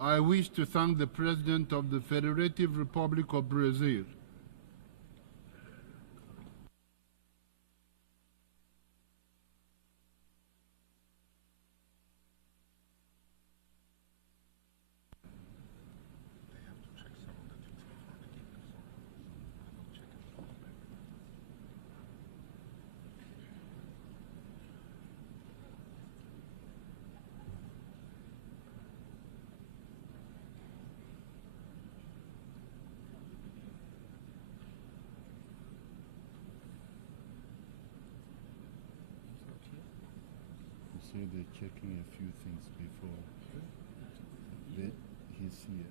I wish to thank the President of the Federative Republic of Brazil, they're checking a few things before he's here,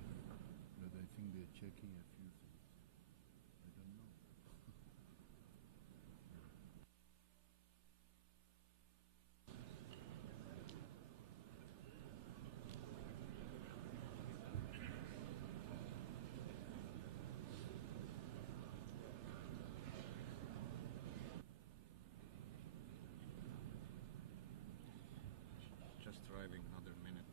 but I think they're checking a few things. I don't know. Just driving another minute.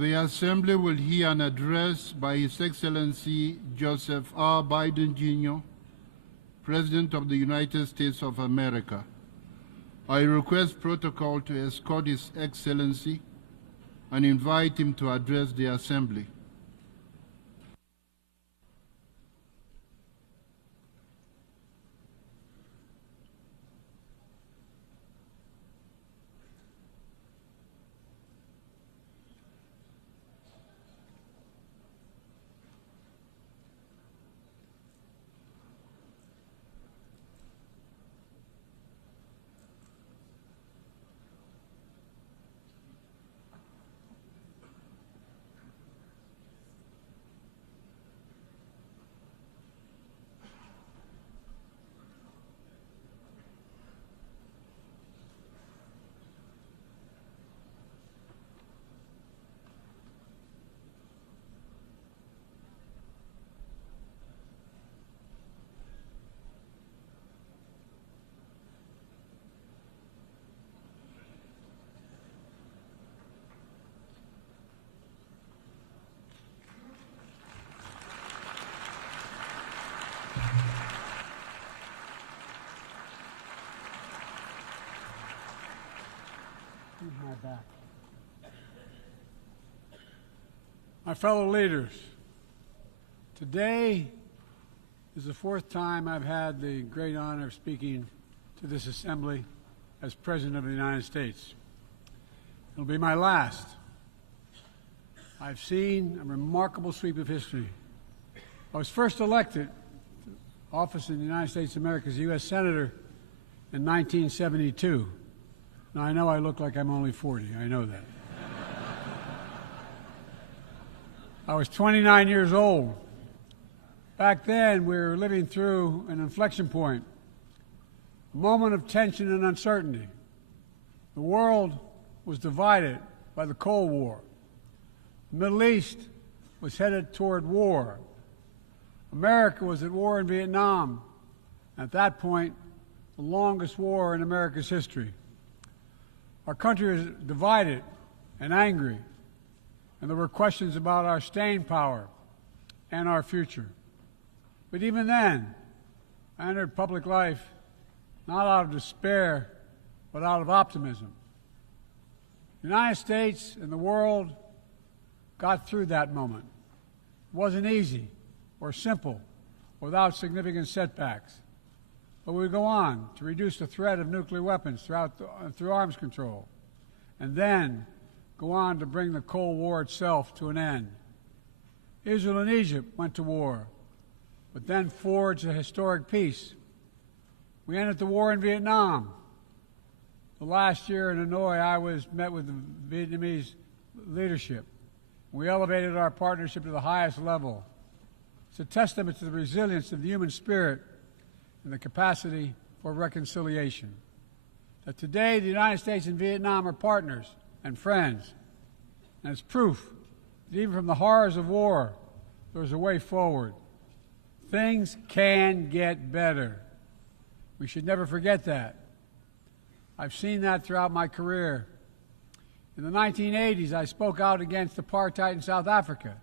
The Assembly will hear an address by His Excellency Joseph R. Biden, Jr., President of the United States of America. I request protocol to escort His Excellency and invite him to address the Assembly. My back. My fellow leaders, today is the fourth time I've had the great honor of speaking to this assembly as President of the United States. It'll be my last. I've seen a remarkable sweep of history. I was first elected to office in the United States of America as a U.S. Senator in 1972. Now, I know I look like I'm only 40. I know that. I was 29 years old. Back then, we were living through an inflection point, a moment of tension and uncertainty. The world was divided by the Cold War. The Middle East was headed toward war. America was at war in Vietnam. At that point, the longest war in America's history. Our country was divided and angry, and there were questions about our staying power and our future. But even then, I entered public life not out of despair, but out of optimism. The United States and the world got through that moment. It wasn't easy or simple, without significant setbacks. But we go on to reduce the threat of nuclear weapons through arms control, and then go on to bring the Cold War itself to an end. Israel and Egypt went to war, but then forged a historic peace. We ended the war in Vietnam. The last year in Hanoi, I met with the Vietnamese leadership. We elevated our partnership to the highest level. It's a testament to the resilience of the human spirit and the capacity for reconciliation. That today, the United States and Vietnam are partners and friends. And it's proof that even from the horrors of war, there's a way forward. Things can get better. We should never forget that. I've seen that throughout my career. In the 1980s, I spoke out against apartheid in South Africa.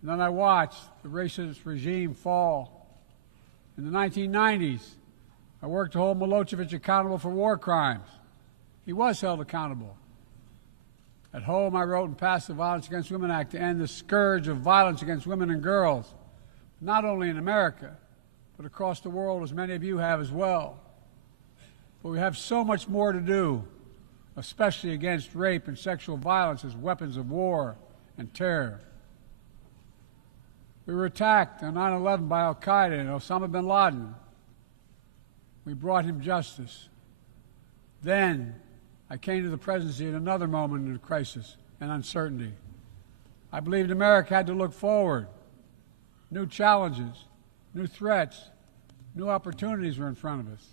And then I watched the racist regime fall. In the 1990s, I worked to hold Milosevic accountable for war crimes. He was held accountable. At home, I wrote and passed the Violence Against Women Act to end the scourge of violence against women and girls, not only in America, but across the world, as many of you have as well. But we have so much more to do, especially against rape and sexual violence as weapons of war and terror. We were attacked on 9/11 by al-Qaeda and Osama bin Laden. We brought him justice. Then I came to the presidency at another moment of crisis and uncertainty. I believed America had to look forward. New challenges, new threats, new opportunities were in front of us.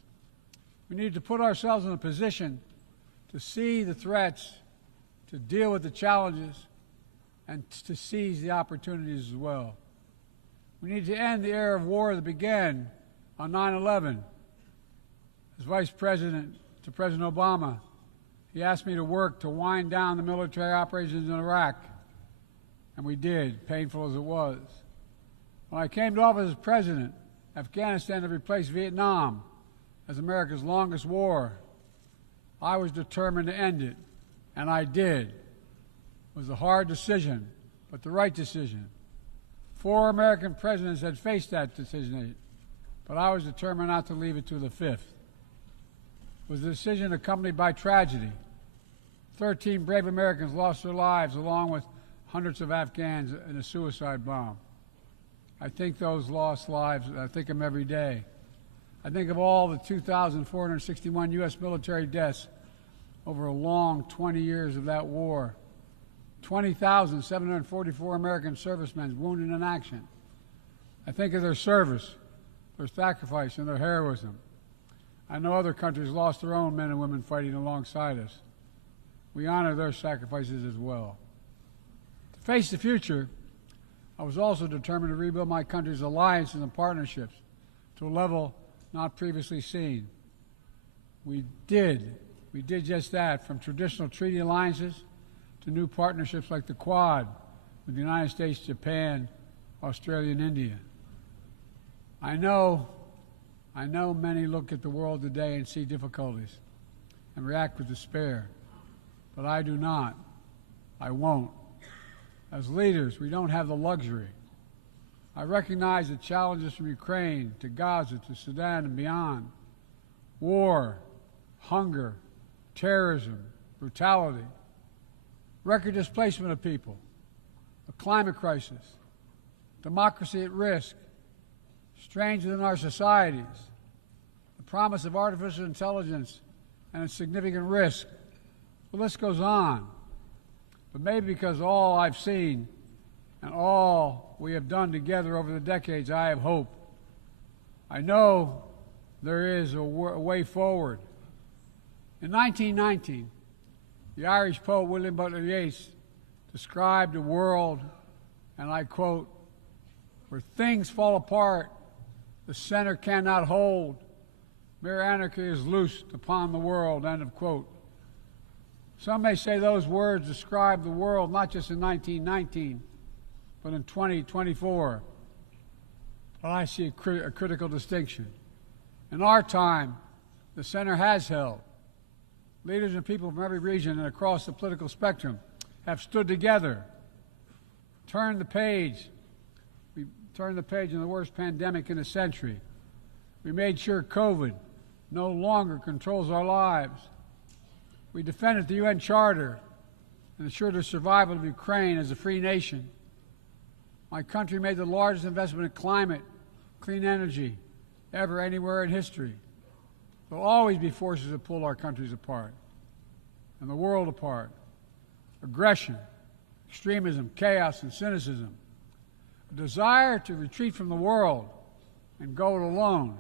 We needed to put ourselves in a position to see the threats, to deal with the challenges, and to seize the opportunities as well. We need to end the era of war that began on 9/11. As Vice President to President Obama, he asked me to work to wind down the military operations in Iraq, and we did, painful as it was. When I came to office as president, Afghanistan had replaced Vietnam as America's longest war. I was determined to end it, and I did. It was a hard decision, but the right decision. 4 American presidents had faced that decision, but I was determined not to leave it to the 5th. It was a decision accompanied by tragedy. 13 brave Americans lost their lives, along with hundreds of Afghans in a suicide bomb. I think those lost lives, I think of them every day. I think of all the 2,461 U.S. military deaths over a long 20 years of that war. 20,744 American servicemen wounded in action. I think of their service, their sacrifice, and their heroism. I know other countries lost their own men and women fighting alongside us. We honor their sacrifices as well. To face the future, I was also determined to rebuild my country's alliances and partnerships to a level not previously seen. We did just that, from traditional treaty alliances to new partnerships like the Quad with the United States, Japan, Australia, and India. I know many look at the world today and see difficulties and react with despair. but I do not. I won't. As leaders, we don't have the luxury. I recognize the challenges from Ukraine to Gaza to Sudan and beyond. War, hunger, terrorism, brutality, record displacement of people, a climate crisis, democracy at risk, strains within our societies, the promise of artificial intelligence and its significant risk. The list goes on. But maybe because all I've seen and all we have done together over the decades, I have hope. I know there is a way forward. In 1919, the Irish poet William Butler Yeats described a world, and I quote, where things fall apart, the center cannot hold, mere anarchy is loosed upon the world, end of quote. Some may say those words describe the world not just in 1919, but in 2024. But I see a critical distinction. In our time, the center has held. Leaders and people from every region and across the political spectrum have stood together, turned the page. We turned the page on the worst pandemic in a century. We made sure COVID no longer controls our lives. We defended the UN Charter and ensured the survival of Ukraine as a free nation. My country made the largest investment in climate, clean energy, ever anywhere in history. There will always be forces that pull our countries apart and the world apart. Aggression, extremism, chaos, and cynicism. A desire to retreat from the world and go it alone.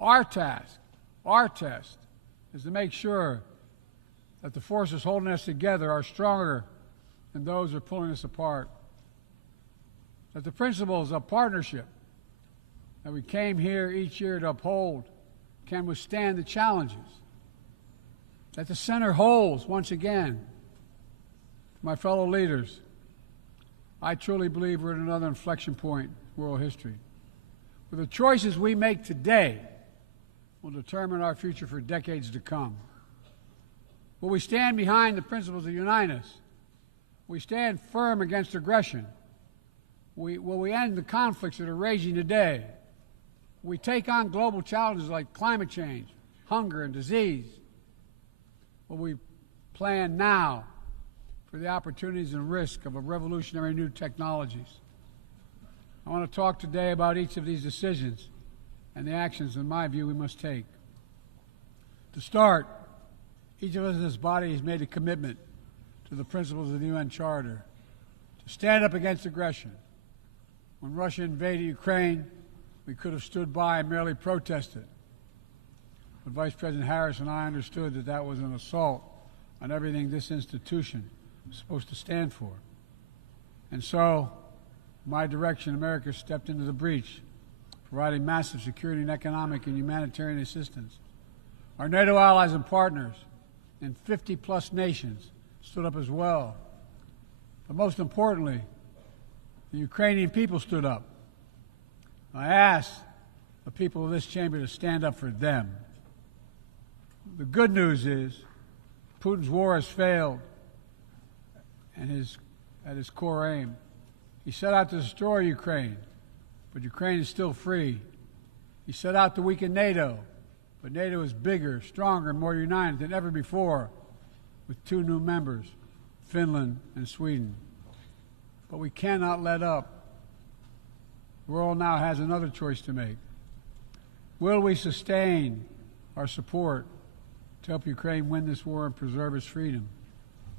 Our task, our test, is to make sure that the forces holding us together are stronger than those who are pulling us apart. That the principles of partnership that we came here each year to uphold can withstand the challenges. That the center holds once again. My fellow leaders, I truly believe we're at another inflection point in world history. With the choices we make today will determine our future for decades to come. Will we stand behind the principles that unite us? Will we stand firm against aggression? Will we end the conflicts that are raging today? Will we take on global challenges like climate change, hunger, and disease? Will we plan now for the opportunities and risk of a revolutionary new technologies? I want to talk today about each of these decisions and the actions, in my view, we must take. To start, each of us in this body has made a commitment to the principles of the UN Charter to stand up against aggression. When Russia invaded Ukraine, we could have stood by and merely protested. But Vice President Harris and I understood that that was an assault on everything this institution is supposed to stand for. And so, my direction, America stepped into the breach, providing massive security and economic and humanitarian assistance. Our NATO allies and partners in 50-plus nations stood up as well. But most importantly, the Ukrainian people stood up. I asked the people of this chamber to stand up for them. The good news is Putin's war has failed and at his core aim. He set out to destroy Ukraine, but Ukraine is still free. He set out to weaken NATO, but NATO is bigger, stronger, and more united than ever before, with 2 new members, Finland and Sweden. But we cannot let up. The world now has another choice to make. Will we sustain our support to help Ukraine win this war and preserve its freedom,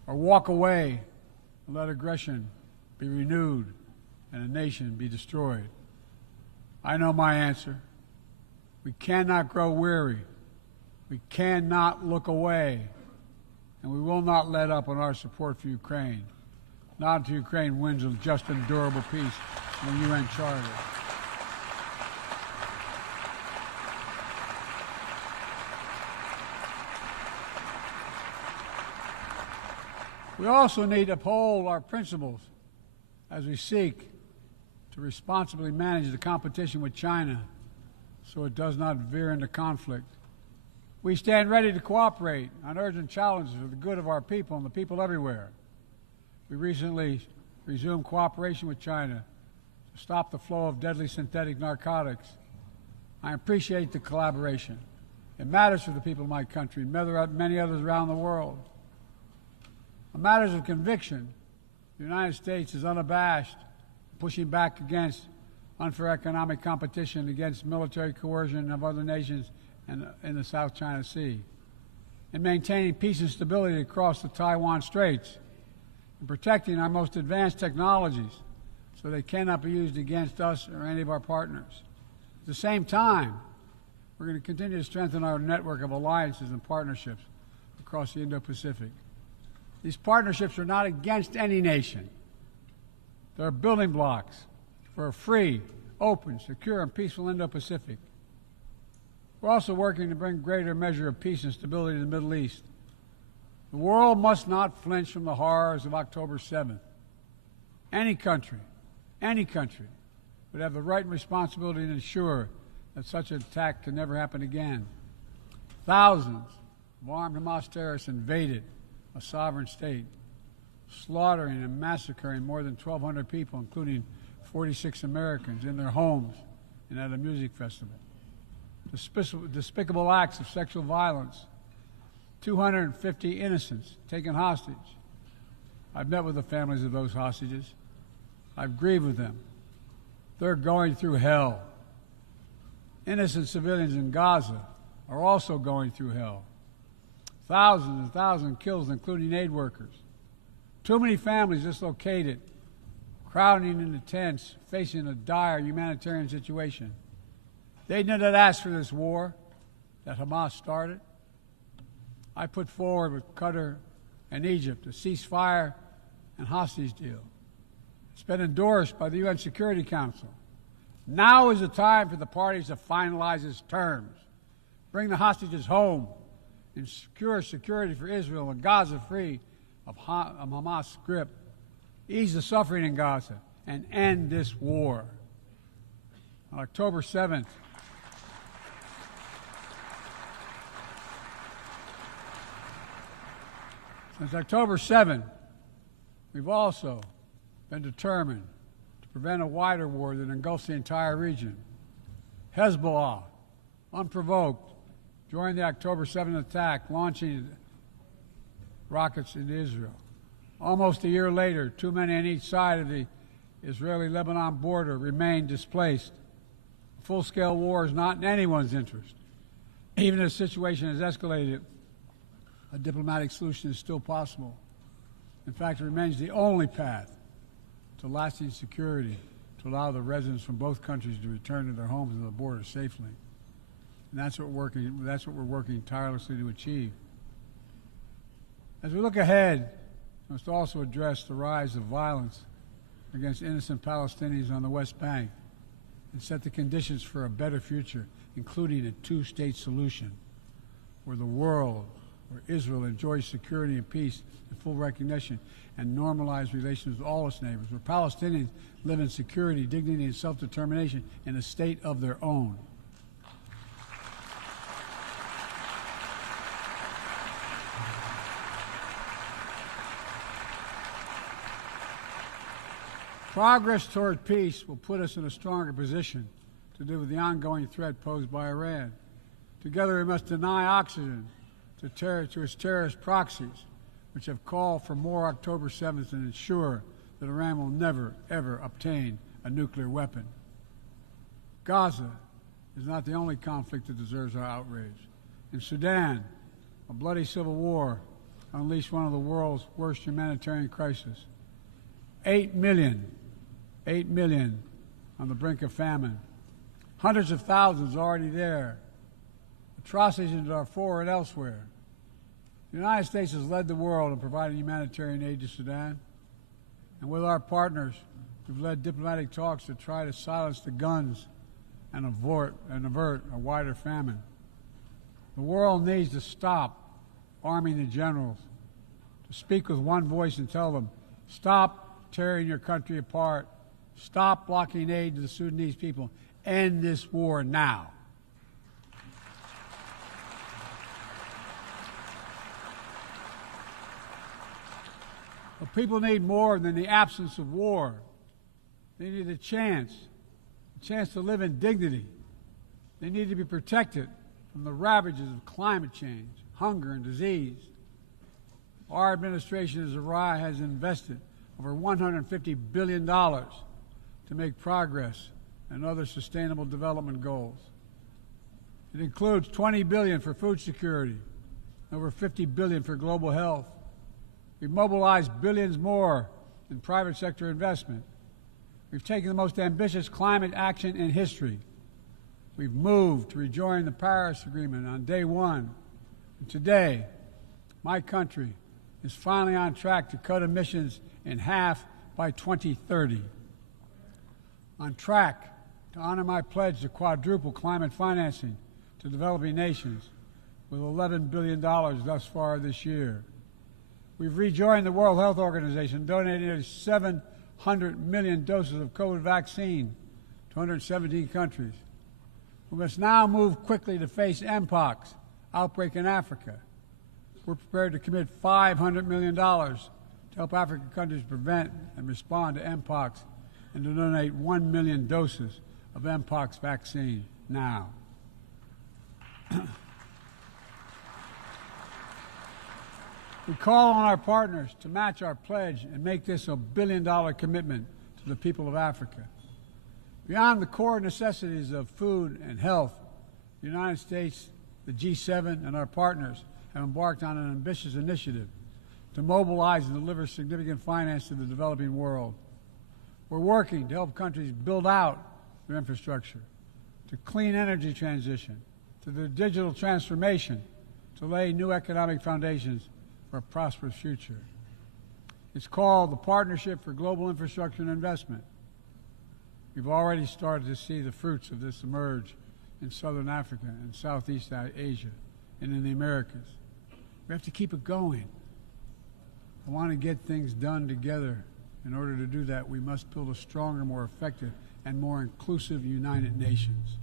or walk away and let aggression be renewed and a nation be destroyed? I know my answer. We cannot grow weary. We cannot look away. And we will not let up on our support for Ukraine, not until Ukraine wins a just and durable peace in the UN Charter. We also need to uphold our principles as we seek to responsibly manage the competition with China so it does not veer into conflict. We stand ready to cooperate on urgent challenges for the good of our people and the people everywhere. We recently resumed cooperation with China to stop the flow of deadly synthetic narcotics. I appreciate the collaboration. It matters for the people of my country and many others around the world. On matters of conviction, the United States is unabashed, pushing back against unfair economic competition, against military coercion of other nations in the South China Sea, and maintaining peace and stability across the Taiwan Straits, and protecting our most advanced technologies so they cannot be used against us or any of our partners. At the same time, we're going to continue to strengthen our network of alliances and partnerships across the Indo-Pacific. These partnerships are not against any nation. They're building blocks for a free, open, secure, and peaceful Indo-Pacific. We're also working to bring greater measure of peace and stability to the Middle East. The world must not flinch from the horrors of October 7th. Any country would have the right and responsibility to ensure that such an attack can never happen again. Thousands of armed Hamas terrorists invaded a sovereign state, slaughtering and massacring more than 1,200 people, including 46 Americans, in their homes and at a music festival. Despicable acts of sexual violence, 250 innocents taken hostage. I've met with the families of those hostages. I've grieved with them. They're going through hell. Innocent civilians in Gaza are also going through hell. Thousands and thousands killed, including aid workers. Too many families dislocated, crowding into tents, facing a dire humanitarian situation. They did not ask for this war that Hamas started. I put forward with Qatar and Egypt a ceasefire and hostage deal. It's been endorsed by the UN Security Council. Now is the time for the parties to finalize its terms, bring the hostages home, and secure security for Israel and Gaza free of Hamas' grip, ease the suffering in Gaza, and end this war. On October 7th, since October 7th, we've also been determined to prevent a wider war that engulfs the entire region. Hezbollah, unprovoked, joined the October 7th attack, launching rockets into Israel. Almost a year later, too many on each side of the Israeli-Lebanon border remain displaced. A full-scale war is not in anyone's interest. Even if the situation has escalated, a diplomatic solution is still possible. In fact, it remains the only path to lasting security to allow the residents from both countries to return to their homes and the border safely. And that's what we're working tirelessly to achieve. As we look ahead, we must also address the rise of violence against innocent Palestinians on the West Bank and set the conditions for a better future, including a two-state solution where Israel enjoys security and peace and full recognition and normalized relations with all its neighbors, where Palestinians live in security, dignity, and self-determination in a state of their own. Progress toward peace will put us in a stronger position to deal with the ongoing threat posed by Iran. Together we must deny oxygen to its terrorist proxies, which have called for more October 7th and ensure that Iran will never, ever obtain a nuclear weapon. Gaza is not the only conflict that deserves our outrage. In Sudan, a bloody civil war unleashed one of the world's worst humanitarian crises. 8 million on the brink of famine. Hundreds of thousands already there. Atrocities in Darfur and elsewhere. The United States has led the world in providing humanitarian aid to Sudan. And with our partners, we've led diplomatic talks to try to silence the guns and avert a wider famine. The world needs to stop arming the generals, to speak with one voice and tell them, stop tearing your country apart, stop blocking aid to the Sudanese people, end this war now. People need more than the absence of war. They need a chance to live in dignity. They need to be protected from the ravages of climate change, hunger, and disease. Our administration has invested over $150 billion to make progress and other sustainable development goals. It includes $20 billion for food security, and over $50 billion for global health. We've mobilized billions more in private sector investment. We've taken the most ambitious climate action in history. We've moved to rejoin the Paris Agreement on day one. And today, my country is finally on track to cut emissions in half by 2030. On track to honor my pledge to quadruple climate financing to developing nations with $11 billion thus far this year. We've rejoined the World Health Organization, donating nearly 700 million doses of COVID vaccine to 117 countries. We must now move quickly to face Mpox outbreak in Africa. We're prepared to commit $500 million to help African countries prevent and respond to Mpox and to donate 1 million doses of Mpox vaccine now. We call on our partners to match our pledge and make this a billion-dollar commitment to the people of Africa. Beyond the core necessities of food and health, the United States, the G7, and our partners have embarked on an ambitious initiative to mobilize and deliver significant finance to the developing world. We're working to help countries build out their infrastructure, to clean energy transition, to the digital transformation, to lay new economic foundations for a prosperous future. It's called the Partnership for Global Infrastructure and Investment. We've already started to see the fruits of this emerge in Southern Africa and Southeast Asia and in the Americas. We have to keep it going. I want to get things done together. In order to do that, we must build a stronger, more effective, and more inclusive United Nations.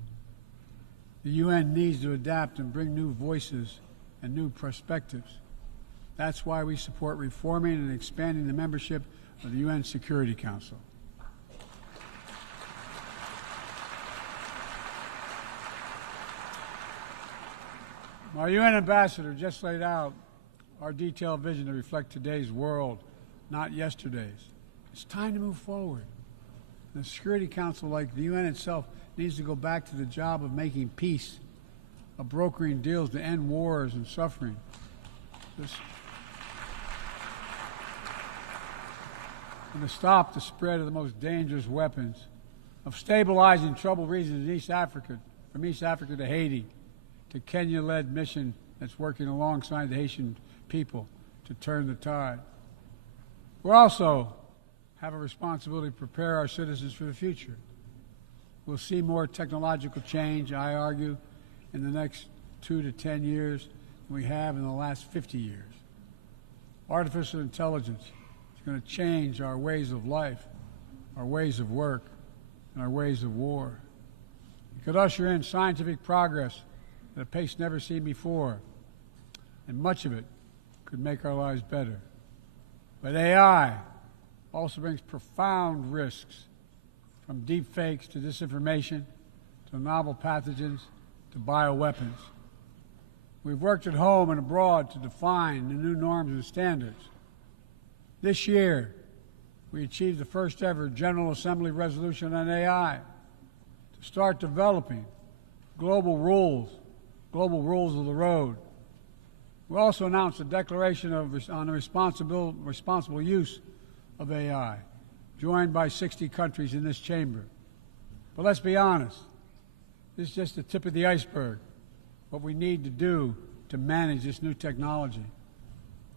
The UN needs to adapt and bring new voices and new perspectives. That's why we support reforming and expanding the membership of the UN Security Council. My UN ambassador just laid out our detailed vision to reflect today's world, not yesterday's. It's time to move forward. The Security Council, like the UN itself, needs to go back to the job of making peace, of brokering deals to end wars and suffering. And to stop the spread of the most dangerous weapons, of stabilizing troubled regions in East Africa, from East Africa to Haiti, to Kenya-led mission that's working alongside the Haitian people to turn the tide. We also have a responsibility to prepare our citizens for the future. We'll see more technological change, I argue, in the next 2 to 10 years than we have in the last 50 years. Artificial intelligence is going to change our ways of life, our ways of work, and our ways of war. It could usher in scientific progress at a pace never seen before, and much of it could make our lives better. But AI also brings profound risks, from deep fakes to disinformation, to novel pathogens, to bioweapons. We've worked at home and abroad to define the new norms and standards. This year, we achieved the first ever General Assembly resolution on AI to start developing global rules of the road. We also announced a declaration on the responsible use of AI, joined by 60 countries in this chamber. But let's be honest, this is just the tip of the iceberg, what we need to do to manage this new technology.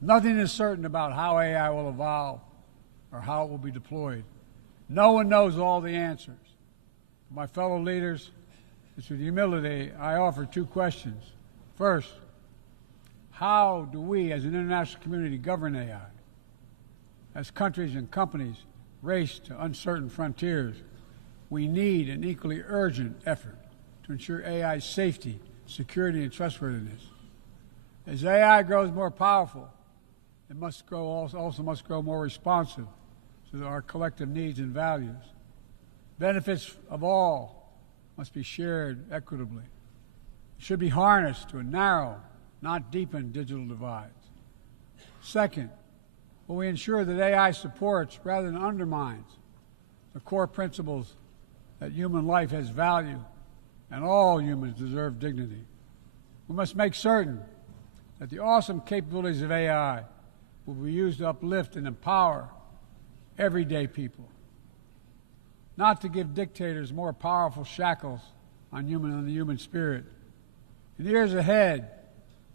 Nothing is certain about how AI will evolve or how it will be deployed. No one knows all the answers. My fellow leaders, it's with humility I offer 2 questions. First, how do we as an international community govern AI? As countries and companies race to uncertain frontiers, we need an equally urgent effort to ensure AI's safety, security, and trustworthiness. As AI grows more powerful It must grow also must grow more responsive to our collective needs and values. Benefits of all must be shared equitably. It should be harnessed to narrow, not deepen, digital divides. Second, will we ensure that AI supports rather than undermines the core principles that human life has value and all humans deserve dignity? We must make certain that the awesome capabilities of AI will be used to uplift and empower everyday people, not to give dictators more powerful shackles on the human spirit. In the years ahead,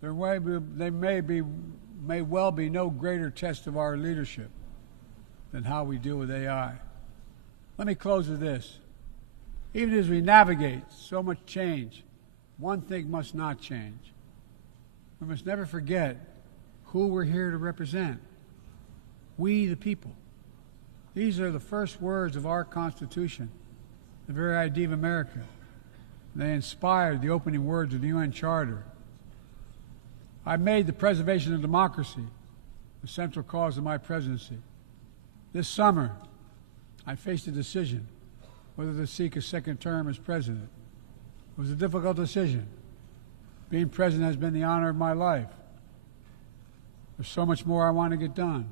there may well be no greater test of our leadership than how we deal with AI. Let me close with this. Even as we navigate so much change, one thing must not change. We must never forget who we're here to represent. We, the people. These are the first words of our Constitution, the very idea of America. They inspired the opening words of the UN Charter. I made the preservation of democracy the central cause of my presidency. This summer, I faced a decision whether to seek a second term as president. It was a difficult decision. Being president has been the honor of my life. There's so much more I want to get done.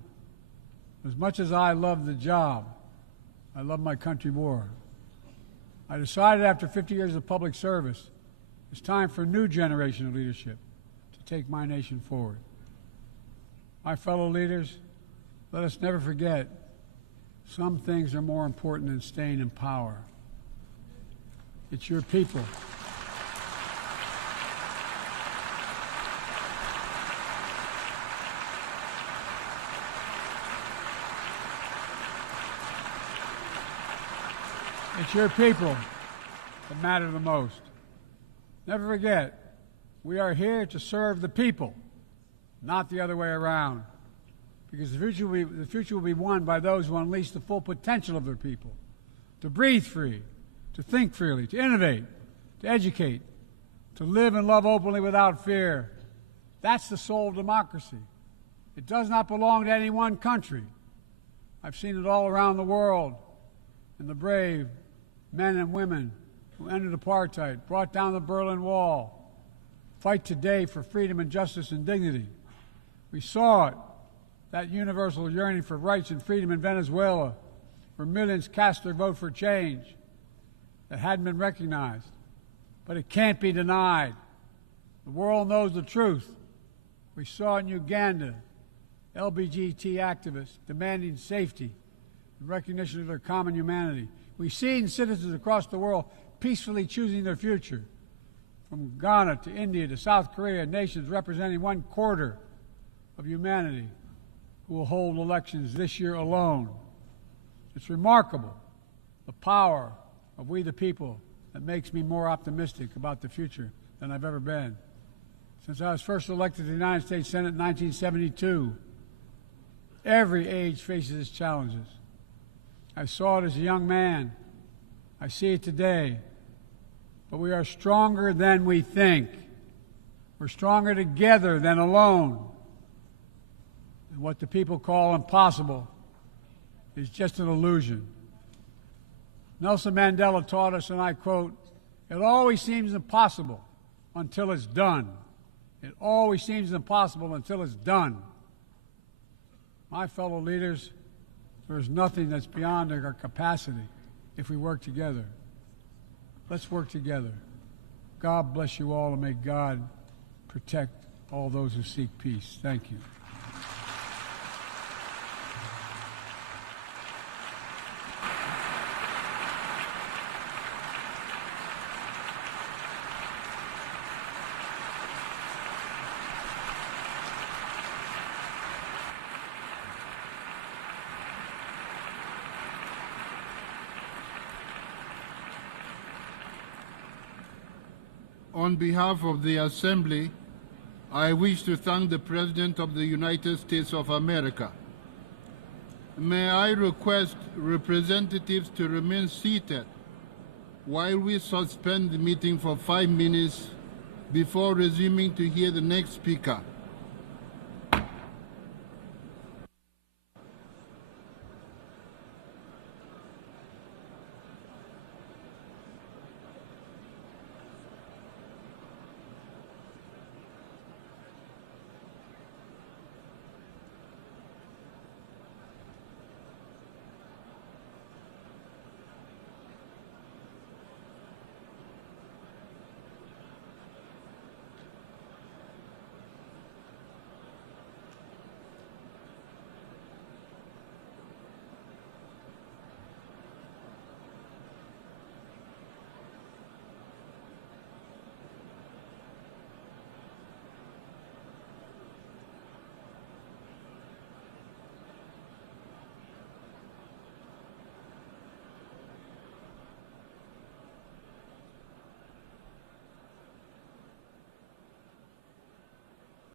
As much as I love the job, I love my country more. I decided after 50 years of public service, it's time for a new generation of leadership to take my nation forward. My fellow leaders, let us never forget, some things are more important than staying in power. It's your people. It's your people that matter the most. Never forget, we are here to serve the people, not the other way around. Because the future will be won by those who unleash the full potential of their people, to breathe free, to think freely, to innovate, to educate, to live and love openly without fear. That's the soul of democracy. It does not belong to any one country. I've seen it all around the world, in the brave men and women who ended apartheid, brought down the Berlin Wall, fight today for freedom and justice and dignity. We saw it, that universal yearning for rights and freedom in Venezuela, where millions cast their vote for change that hadn't been recognized. But it can't be denied. The world knows the truth. We saw it in Uganda, LGBT activists demanding safety and recognition of their common humanity. We see it in citizens across the world peacefully choosing their future. From Ghana to India to South Korea, nations representing 1/4 of humanity who will hold elections this year alone. It's remarkable, the power of we the people, that makes me more optimistic about the future than I've ever been. Since I was first elected to the United States Senate in 1972, every age faces its challenges. I saw it as a young man. I see it today. But we are stronger than we think. We're stronger together than alone. And what the people call impossible is just an illusion. Nelson Mandela taught us, and I quote, "It always seems impossible until it's done." It always seems impossible until it's done. My fellow leaders, there is nothing that's beyond our capacity if we work together. Let's work together. God bless you all, and may God protect all those who seek peace. Thank you. On behalf of the Assembly, I wish to thank the President of the United States of America. May I request representatives to remain seated while we suspend the meeting for 5 minutes before resuming to hear the next speaker.